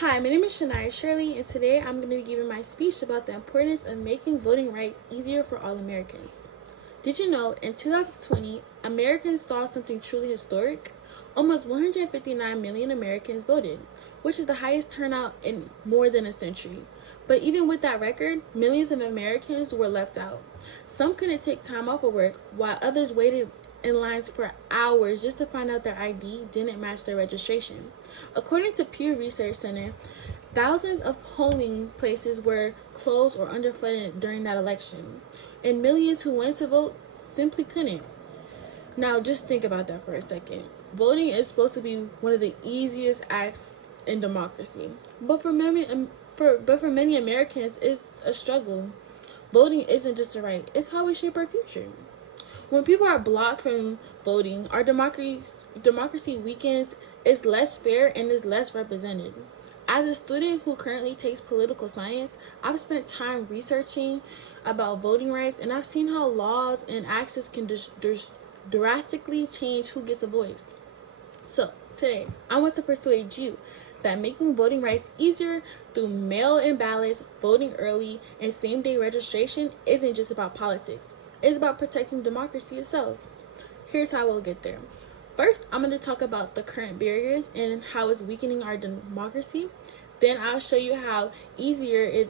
Hi, my name is Shania Shirley, and today I'm going to be giving my speech about the importance of making voting rights easier for all Americans. Did you know in 2020, Americans saw something truly historic? Almost 159 million Americans voted, which is the highest turnout in more than a century. But even with that record, millions of Americans were left out. Some couldn't take time off of work, while others waited in lines for hours just to find out their ID didn't match their registration. According to Pew Research Center, thousands of polling places were closed or underfunded during that election, and millions who wanted to vote simply couldn't. Now, just think about that for a second. Voting is supposed to be one of the easiest acts in democracy, but for many Americans, it's a struggle. Voting isn't just a right; it's how we shape our future. When people are blocked from voting, our democracy weakens, is less fair, and is less represented. As a student who currently takes political science, I've spent time researching about voting rights, and I've seen how laws and access can drastically change who gets a voice. So today, I want to persuade you that making voting rights easier through mail-in ballots, voting early, and same-day registration isn't just about politics. It's about protecting democracy itself. Here's how we'll get there. First, I'm going to talk about the current barriers and how it's weakening our democracy. Then I'll show you how easier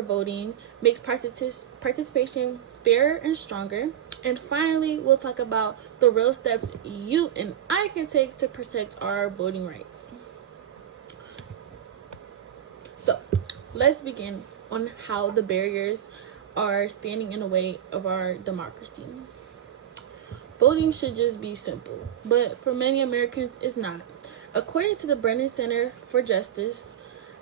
voting makes participation fairer and stronger. And finally, we'll talk about the real steps you and I can take to protect our voting rights. So, let's begin on how the barriers are standing in the way of our democracy. Voting should just be simple, but for many Americans, it's not. According to the Brennan Center for Justice,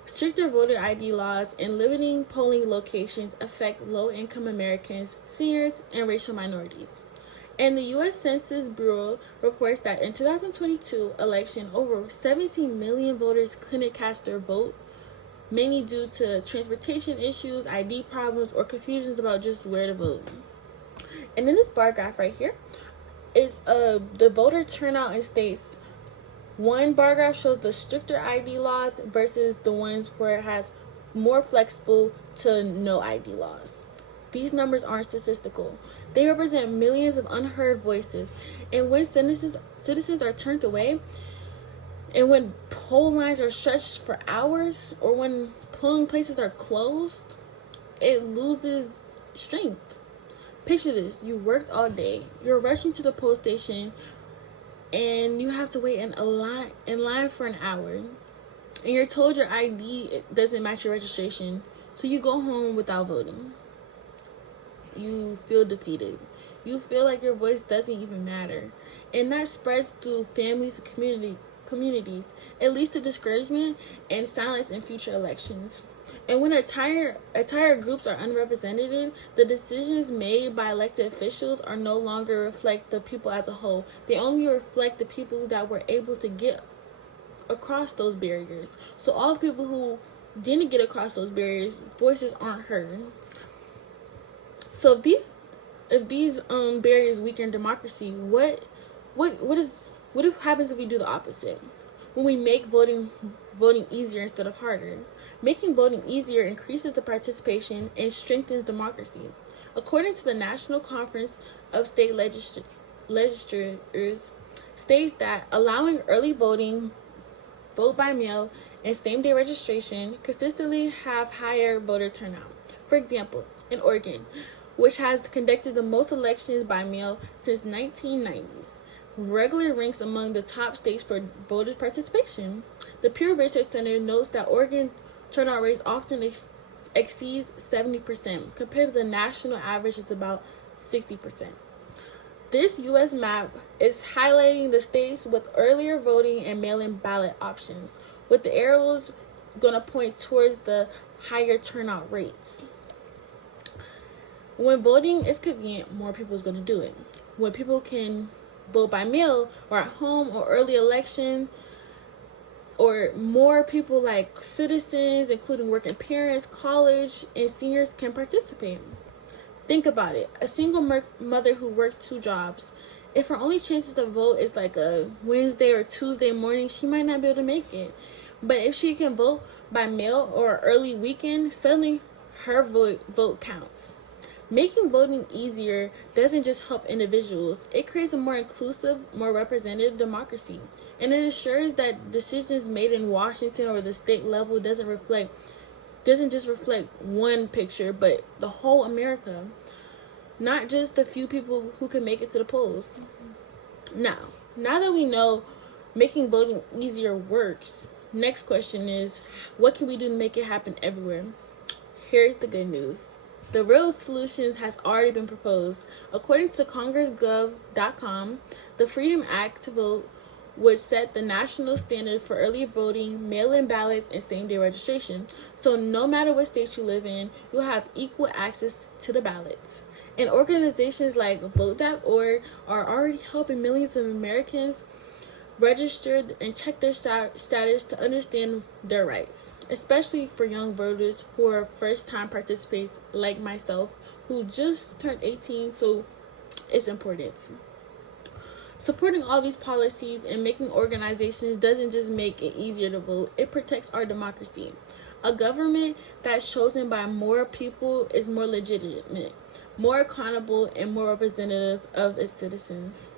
stricter voter ID laws and limiting polling locations affect low-income Americans, seniors, and racial minorities. And the U.S. Census Bureau reports that in 2022 election, over 17 million voters couldn't cast their vote, many due to transportation issues, ID problems, or confusions about just where to vote. And in this bar graph right here is the voter turnout in states. One bar graph shows the stricter ID laws versus the ones where it has more flexible to no ID laws. These numbers aren't statistical. They represent millions of unheard voices. And when citizens are turned away, and when poll lines are stretched for hours, or when polling places are closed, it loses strength. Picture this: you worked all day, you're rushing to the poll station, and you have to wait in line for an hour, and you're told your ID doesn't match your registration, so you go home without voting. You feel defeated. You feel like your voice doesn't even matter, and that spreads through families and communities. It leads to discouragement and silence in future elections. And when entire groups are unrepresented, the decisions made by elected officials are no longer reflect the people as a whole. They only reflect the people that were able to get across those barriers. So all the people who didn't get across those barriers, voices aren't heard. So if these barriers weaken democracy, what happens if we do the opposite? When we make voting easier instead of harder. Making voting easier increases the participation and strengthens democracy. According to the National Conference of State Legislatures, states that allowing early voting, vote by mail, and same-day registration consistently have higher voter turnout. For example, in Oregon, which has conducted the most elections by mail since 1990s, regularly ranks among the top states for voter participation. The Pew Research Center notes that Oregon turnout rates often exceeds 70%, compared to the national average is about 60%. This U.S. map is highlighting the states with earlier voting and mail-in ballot options, with the arrows going to point towards the higher turnout rates. When voting is convenient, more people is going to do it. When people can vote by mail or at home or early election, or more people like citizens, including working parents, college, and seniors can participate. Think about it. A single mother who works 2 jobs, if her only chances to vote is like a Wednesday or Tuesday morning, she might not be able to make it. But if she can vote by mail or early weekend, suddenly her vote counts. Making voting easier doesn't just help individuals, it creates a more inclusive, more representative democracy. And it ensures that decisions made in Washington or the state level doesn't just reflect one picture, but the whole America. Not just the few people who can make it to the polls. Now that we know making voting easier works, next question is, what can we do to make it happen everywhere? Here's the good news. The real solution has already been proposed. According to congressgov.com, the Freedom Act to Vote would set the national standard for early voting, mail-in ballots, and same-day registration. So no matter what state you live in, you'll have equal access to the ballots. And organizations like Vote.org are already helping millions of Americans register and check their status to understand their rights, especially for young voters who are first-time participants like myself, who just turned 18, so it's important. Supporting all these policies and making organizations doesn't just make it easier to vote, it protects our democracy. A government that's chosen by more people is more legitimate, more accountable, and more representative of its citizens.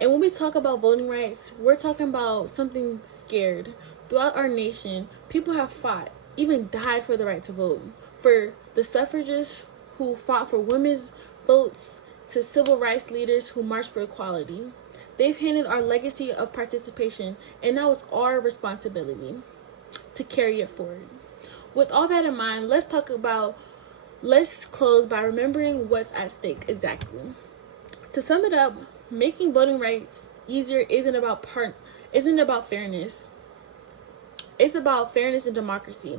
And when we talk about voting rights, we're talking about something scared. Throughout our nation, people have fought, even died for the right to vote. For the suffragists who fought for women's votes, to civil rights leaders who marched for equality. They've handed our legacy of participation, and now it's our responsibility to carry it forward. With all that in mind, let's close by remembering what's at stake exactly. To sum it up, making voting rights easier isn't about fairness. It's about fairness and democracy.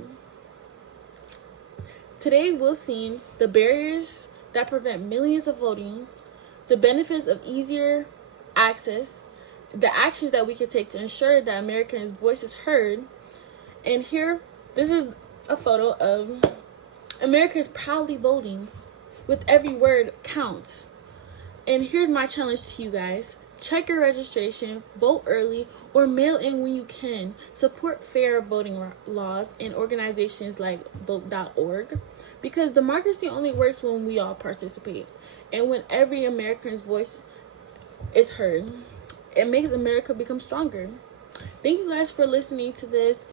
Today we'll see the barriers that prevent millions of voting, the benefits of easier access, the actions that we can take to ensure that Americans' voice is heard. And here, this is a photo of Americans proudly voting with every word counts. And here's my challenge to you guys. Check your registration, vote early, or mail in when you can. Support fair voting laws and organizations like Vote.org, because democracy only works when we all participate and when every American's voice is heard. It makes America become stronger. Thank you guys for listening to this.